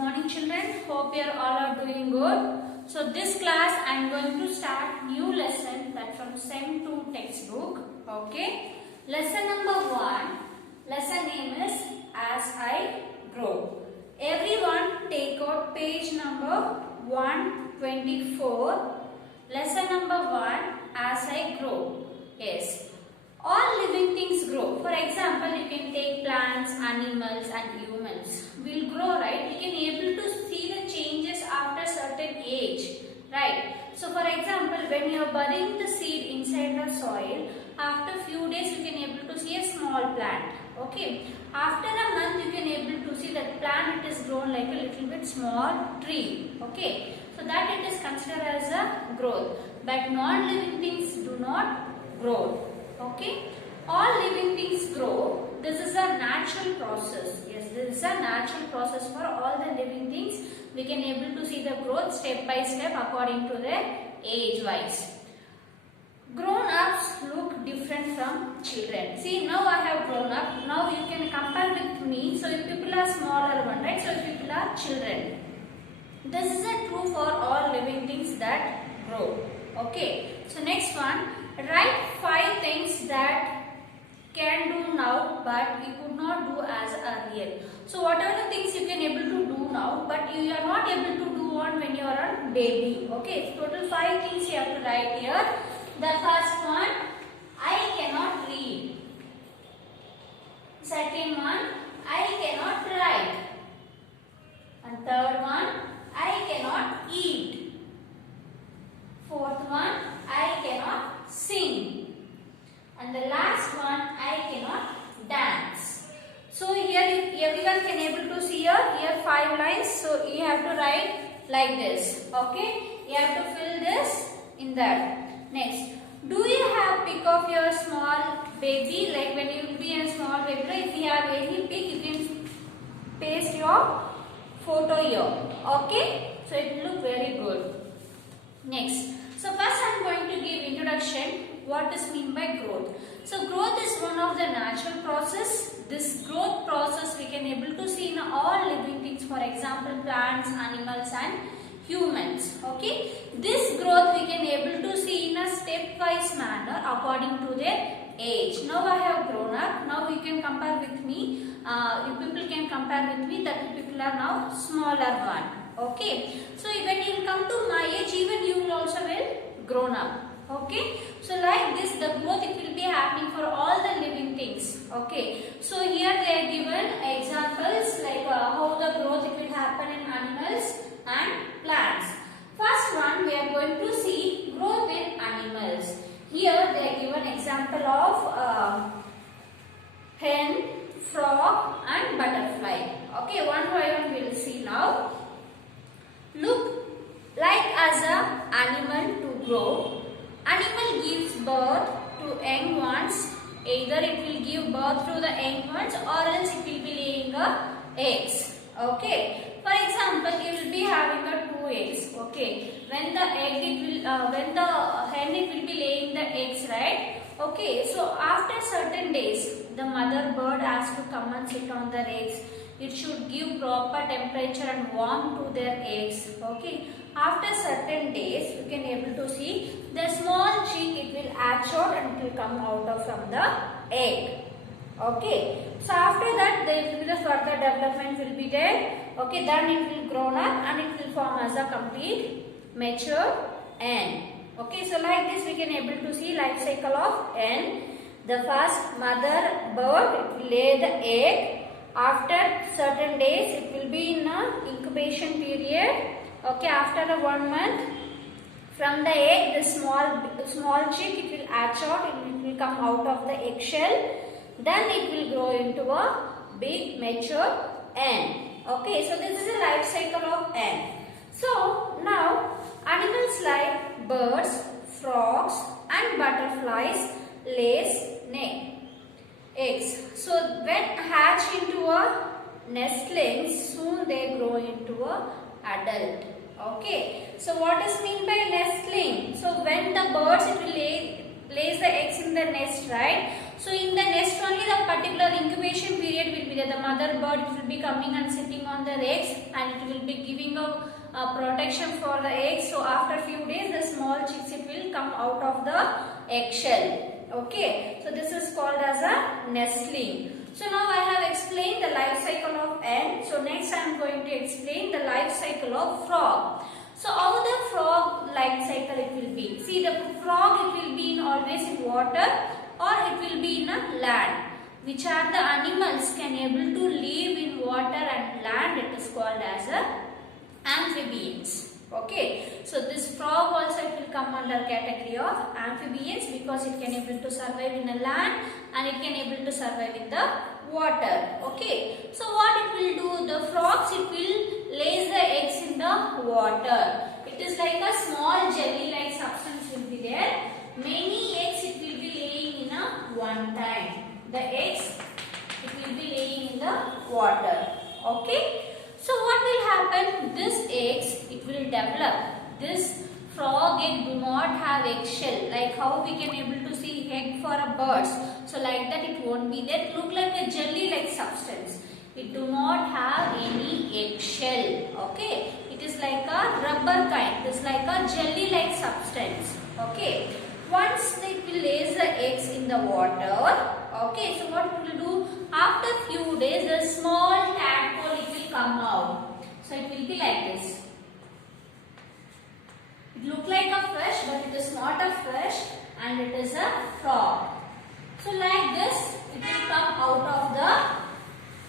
morning children. Hope you all are doing good. So this class I am going to start new lesson that from SEM 2 textbook. Okay. Lesson number 1. Lesson name is As I Grow. Everyone take out page number 124. Lesson number 1. As I Grow. Yes. All living things grow. For example, you can take plants, animals and humans. Will grow, right? We can able to see the changes after certain age, right? So for example, when you are burying the seed inside the soil, after few days you can able to see a small plant. Okay. After a month you can able to see that plant it is grown like a little bit small tree. Okay. So that it is considered as a growth. But non-living things do not grow. Okay, all living things grow. This is a natural process. Yes, this is a natural process for all the living things. We can able to see the growth step by step according to their age wise. Grown-ups look different from children. See, now I have grown up. Now you can compare with me. So if people are smaller one, right? So if people are children. This is a true for all living things that grow. Okay. So next one. Write 5 things that can do now but you could not do as earlier. So what are the things you can able to do now but you are not able to do on when you are a baby. Okay, total 5 things you have to write here. The first one, I cannot read. Second one, I cannot write. And third one, I cannot eat. Fourth one, I cannot sing. And the last one, I cannot dance. So here everyone can able to see here 5 lines. So you have to write like this. Okay. You have to fill this in that. Next. Do you have pic of your small baby? Like when you will be a small baby, if you have any pic, you can paste your photo here. Okay. So it will look very good. Next. So first I am going to give introduction what is mean by growth. So growth is one of the natural process. This growth process we can able to see in all living things, for example plants, animals and humans. Okay. This growth we can able to see in a stepwise manner according to their age. Now I have grown up. Now you can compare with me. You people can compare with me that people are now smaller one. Okay, so when you will come to my age, even you will also will grown up. Okay, so like this, the growth it will be happening for all the living things. Okay, so here they are given examples like how the growth it will happen in animals and plants. First one, we are going to see growth in animals. Here they are given example of hen, frog, and butterfly. Okay, one by one we will see now. Look, like as a animal to grow, animal gives birth to young ones. Either it will give birth to the young ones or else it will be laying eggs. Okay. For example, you will be having 2 eggs. Okay. When the egg it will, when the hen it will be laying the eggs, right? Okay. So after certain days, the mother bird has to come and sit on the eggs. It should give proper temperature and warmth to their eggs. Okay. After certain days, you can able to see the small chick. It will hatch out and it will come out of from the egg. Okay. So after that, there will be the further development will be there. Okay. Then it will grown up and it will form as a complete mature hen. Okay. So like this, we can able to see life cycle of hen. The first mother bird it will lay the egg. After certain days, it will be in a incubation period. Okay, after 1 month, from the egg, the small chick it will hatch out. It will come out of the eggshell. Then it will grow into a big mature hen. Okay, so this is a life cycle of hen. So now animals like birds, frogs, and butterflies lays eggs. So when hatch into a nestlings, soon they grow into a adult. Okay. So what is mean by nestling? So when the birds it will lays the eggs in the nest, right? So in the nest only the particular incubation period will be there. The mother bird will be coming and sitting on the eggs, and it will be giving a protection for the eggs. So after few days the small chicks it will come out of the eggshell. Okay, so this is called as a nestling. So now I have explained the life cycle of ant. So next I am going to explain the life cycle of frog. So how the frog life cycle it will be? See, the frog it will be in always in water, or it will be in a land. Which are the animals can able to live in water and land? It is called as a amphibians. Okay, so this frog also it will come under category of amphibians because it can able to survive in a land and it can able to survive in the water. Okay, so what it will do? The frogs it will lays the eggs in the water. It is like a small jelly like substance will be there. Many eggs it will be laying in a one time. The eggs it will be laying in the water. Okay. So what will happen? This eggs it will develop. This frog egg do not have eggshell, like how we can able to see egg for a birds. So like that it won't be there. It look like a jelly like substance. It do not have any eggshell. Okay. It is like a rubber kind. It is like a jelly like substance. Okay. Once it will lays the eggs in the water. Okay. So what it will do? After few days the small tadpole it will come out. So it will be like this. It look like a fish, but it is not a fish and it is a frog. So like this it will come out of the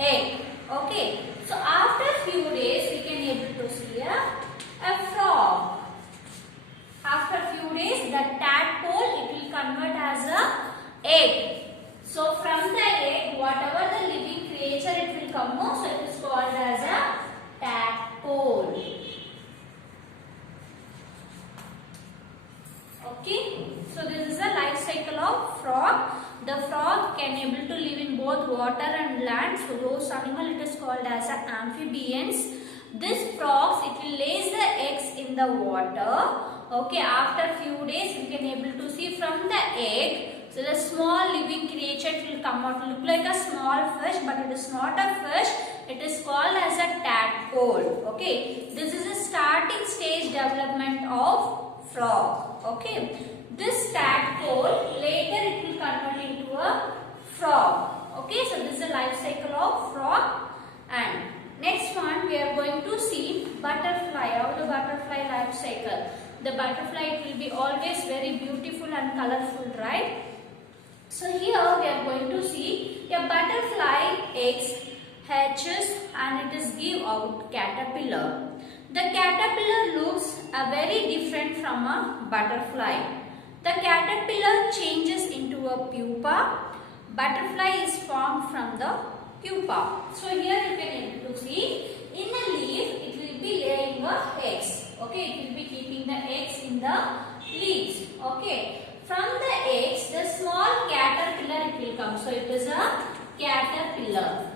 egg. Okay. So after few days we can able to see a frog. After few days the tadpole it will convert as a egg. So from the egg whatever the living creature it will come out, so it is called as a tadpole. Okay, so this is the life cycle of frog. The frog can able to live in both water and land. So those animal it is called as a amphibians. This frogs it will lays the eggs in the water. Okay, after few days we can able to see from the egg. So the small living creature it will come out, look like a small fish, but it is not a fish. It is called as a tadpole. Okay, this is a starting stage development of frog. Okay, this tadpole later it will convert into a frog. Okay, so this is the life cycle of frog. And next one we are going to see butterfly. How the butterfly life cycle? The butterfly it will be always very beautiful and colorful, right? So here we are going to see a butterfly eggs hatches and it is give out caterpillar. The caterpillar looks very different from a butterfly. The caterpillar changes into a pupa. Butterfly is formed from the pupa. So here you can able to see in a leaf it will be laying the eggs. Okay, it will be keeping the eggs in the leaves. Okay. From the eggs, the small caterpillar it will come. So it is a caterpillar.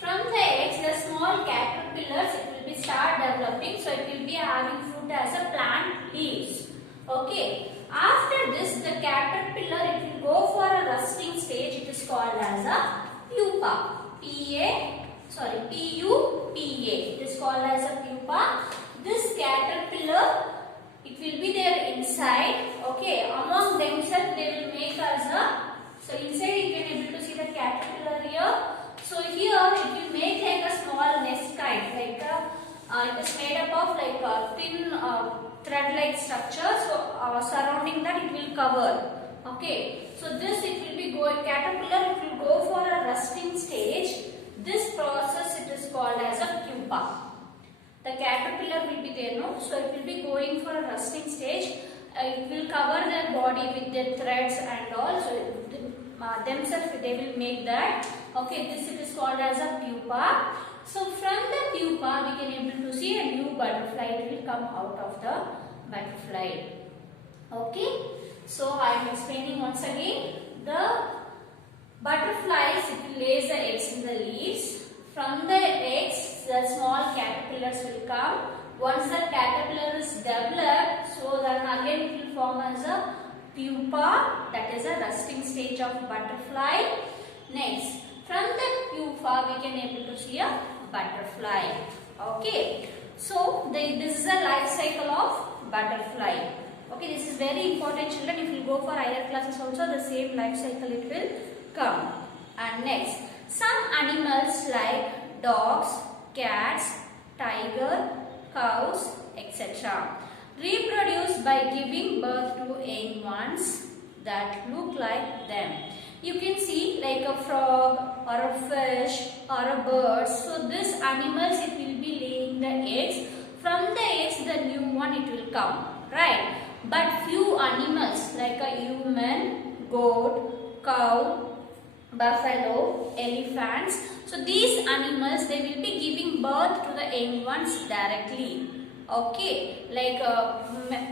From the eggs, the small caterpillars it will be start developing. So it will be having fruit as a plant leaves. Okay. After this, the caterpillar it will go for a rusting stage. It is called as a pupa. P-U-P-A. It is called as a pupa. This caterpillar it will be there inside. Okay, among themselves they will make as a. So inside you can able to see the caterpillar here. So here it will make like a small nest kind, like it is made up of like a thin thread-like structure. So surrounding that it will cover. Okay, so this it will be going caterpillar. It will go for a rusting stage. This process it is called as a pupa. The caterpillar will be there, no? So it will be going for a rusting stage. It will cover their body with their threads and all. So themselves they will make that. Okay, this it is called as a pupa. So from the pupa we can able to see a new butterfly. It will come out of the butterfly. Okay. So I am explaining once again. The butterflies it lays the eggs in the leaves. From the eggs, the small caterpillars will come. Once the caterpillar is developed, so then again it will form as a pupa, that is a resting stage of butterfly. Next, from the pupa we can able to see a butterfly. Okay, so this is a life cycle of butterfly. Okay, this is very important, children. If you go for higher classes also, the same life cycle it will come. And next, some animals like dogs, cats, tiger, cows, etc. reproduce by giving birth to young ones that look like them. You can see like a frog or a fish or a bird. So these animals it will be laying the eggs. From the eggs the new one it will come, right? But few animals like a human, goat, cow, buffalo, elephants. So these animals they will be giving birth to the young ones directly. Okay, like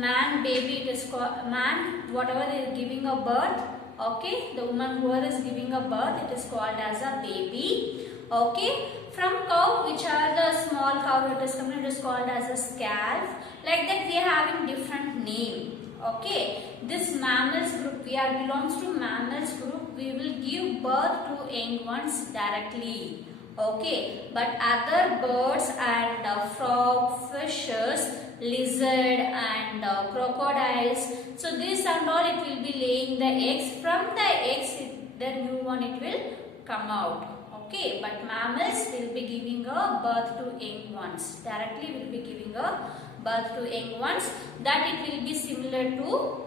man baby it is called man, whatever they are giving a birth. Okay, the woman who is giving a birth it is called as a baby. Okay, from cow, which are the small cow it is coming, it is called as a calf. Like that we are having different name. Okay, this mammals group, we are belongs to mammals group. We will give birth to young ones directly. Okay, but other birds and frog, fishes, lizard and crocodiles. So this and all it will be laying the eggs. From the eggs, the new one it will come out. Okay, but mammals will be giving a birth to young ones. Directly will be giving a birth to young ones. That it will be similar to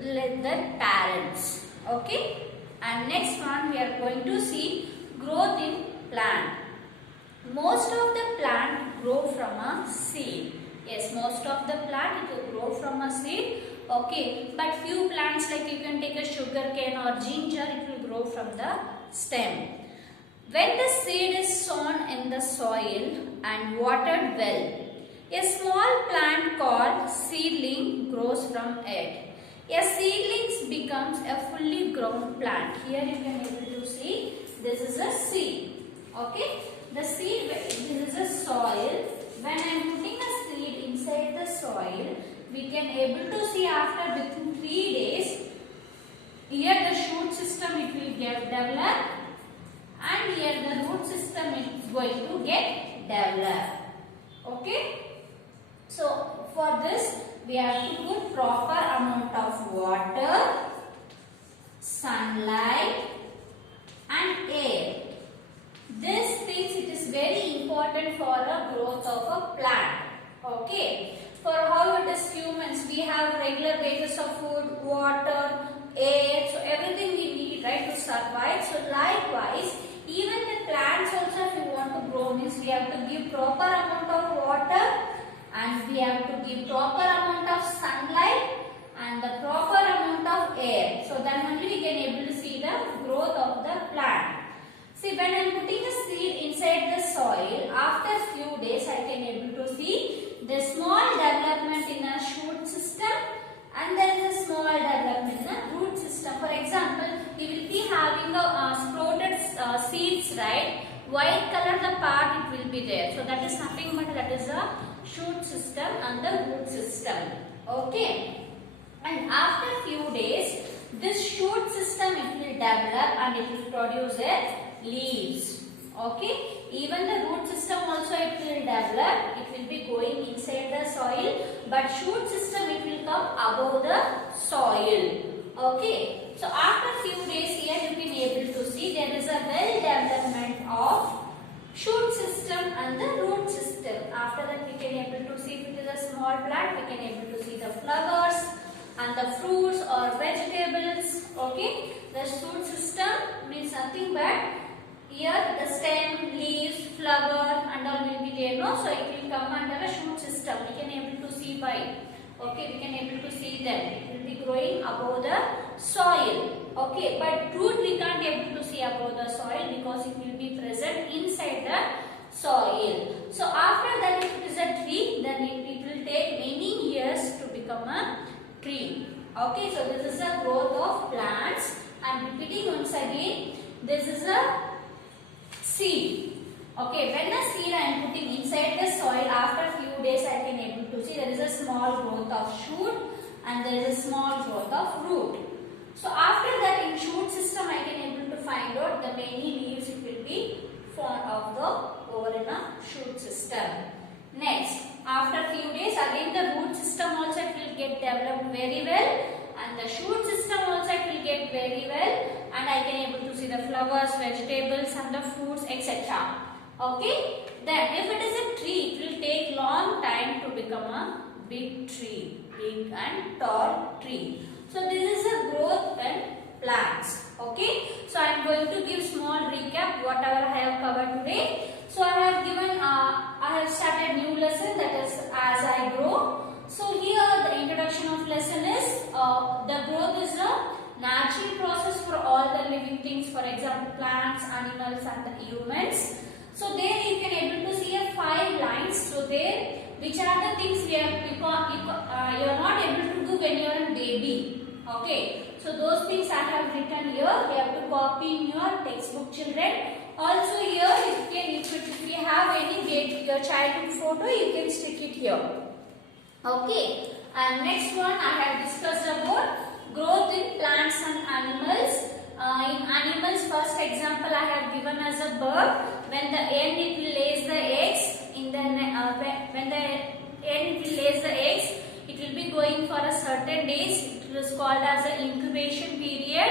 their parents. Okay, and next one we are going to see growth in plant. Most of the plant grow from a seed. Yes, most of the plant it will grow from a seed. Okay, but few plants like you can take a sugar cane or ginger, it will grow from the stem. When the seed is sown in the soil and watered well, a small plant called seedling grows from it. A seedling becomes a fully grown plant. Here you can able to see this is a seed. Okay, the seed, this is a soil. When I am putting a seed inside the soil, we can able to see after within 3 days, here the shoot system it will get developed and here the root system is going to get developed. Okay, so for this we have to put proper amount of water, sunlight and air. These things it is very important for the growth of a plant. Okay, for how it is humans, we have regular basis of food, water, air, so everything we need, right, to survive. So likewise, even the plants also, if you want to grow, means we have to give proper amount of water and we have to give proper amount of sunlight and the proper amount of air. So then only we can able to see the growth of the plant. See, when I am putting a seed inside the soil, after few days I can able to see the small development in a shoot system and there is a small development in a root system. For example, we will be having a sprouted seeds, right? White color the part it will be there. So that is nothing but that is a shoot system and the root system. Okay. And after few days, this shoot system it will develop and it will produce a leaves. Okay, even the root system also it will develop, it will be going inside the soil, but shoot system it will come above the soil. Okay, so after few days here you can able to see there is a well development of shoot system and the root system. After that we can able to see if it is a small plant, we can able to see the flowers and the fruits or vegetables. Okay, the shoot system means nothing but here the stem, leaves, flower and all will be there, no? So it will come under a shoot system. We can able to see by. Okay, we can able to see them. It will be growing above the soil. Okay, but root we can't able to see above the soil because it will be present inside the soil. So after that if it is a tree, then it will take many years to become a tree. Okay, so this is a growth of plants. I am repeating once again. This is a seed. Okay, when the seed I am putting inside the soil, after few days I can able to see there is a small growth of shoot and there is a small growth of root. So after that, in shoot system I can able to find out the many leaves it will be formed of the over in a shoot system. Next, after few days again the root system also it will get developed very well, and the shoot system also it will get very well, and I can able to see the flowers, vegetables and the fruits, etc. Okay. Then if it is a tree, it will take long time to become a big tree, big and tall tree. So this is a growth in plants. Okay. So I am going to give small recap whatever I have covered today. So I have given, I have started new lesson, that is as I grow. So here the introduction of lesson is the growth is a natural process for all the living things, for example plants, animals and the humans. So there you can able to see a 5 lines. So there, which are the things we are you are not able to do when you are a baby. Okay. So those things I have written here. You have to copy in your textbook, children. Also here, if you have any your childhood photo, you can stick it here. Okay. And next one I have discussed about growth in plants and animals. In animals, first example I have given as a bird. When the hen it will lays the eggs, when the hen it will lays the eggs, it will be going for a certain days. It is called as an incubation period.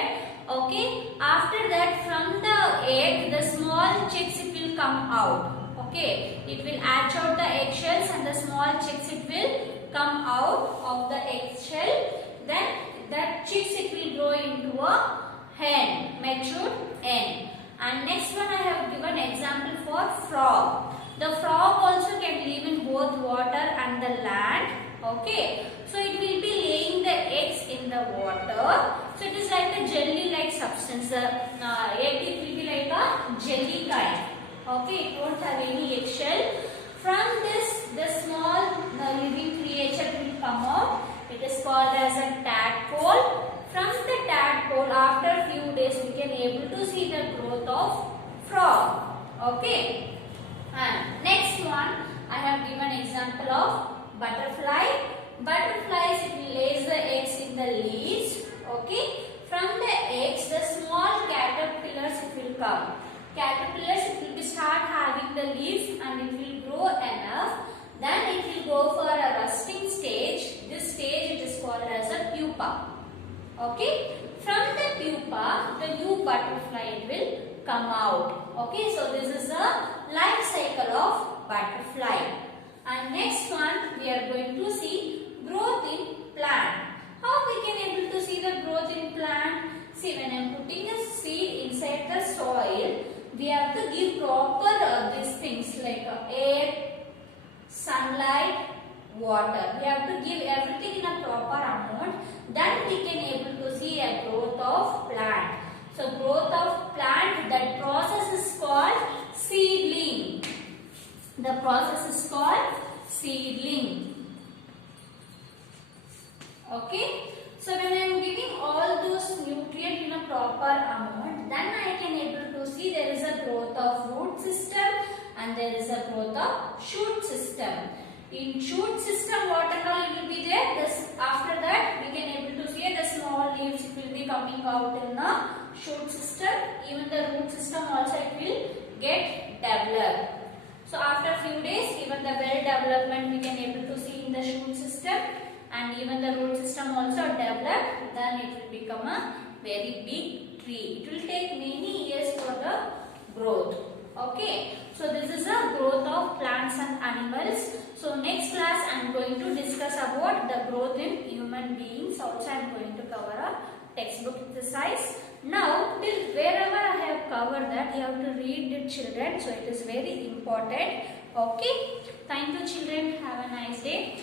Okay. After that, from the egg, the small chicks it will come out. Okay. It will hatch out the eggshells and the small chicks it will come out of the eggshell. Then that chicks it will grow into a hen, matured hen. And next one I have given example for frog. The frog also can live in both water and the land. Okay. So it will be laying the eggs in the water. So it is like a jelly-like substance. The egg it will be like a jelly kind. Okay. It won't have any eggshell. From this, the small living creature will come out. It is called as a tadpole. From the tadpole, after few days, we can able to see the growth of frog. Okay. And next one, I have given example of butterfly. Butterflies it will lays the eggs in the leaves. Okay. From the eggs, the small caterpillars it will come. Caterpillars it will be start having the leaves and it will grow enough. Then it will go for a rusting stage. This stage it is called as a pupa. Okay. From the pupa, the new butterfly will come out. Okay. So this is the life cycle of butterfly. And next one we are going to see growth in plant. How we can able to see the growth in plant? See, when I am putting a seed inside the soil, we have to give proper these things like air, sunlight, water. We have to give everything in a proper amount. Then we can able to see a growth of plant. So growth of plant, that process is called seedling. The process is called seedling. Okay. So when I am giving all those nutrients in a proper amount, then I can able to see there is a growth of root system and there is a growth of shoot system. In shoot system, what and all it will be there? This, after that, we can able to see the small leaves it will be coming out in the shoot system. Even the root system also it will get developed. So after few days, even the well development we can able to see in the shoot system, and even the root system also developed. Then it will become a very big tree. It will take many years for the growth. Okay. So this is a growth of plants and animals. So next class I am going to discuss about the growth in human beings. Also I am going to cover a textbook exercise. Now till wherever I have covered that, you have to read it, children. So it is very important. Okay. Thank you, children. Have a nice day.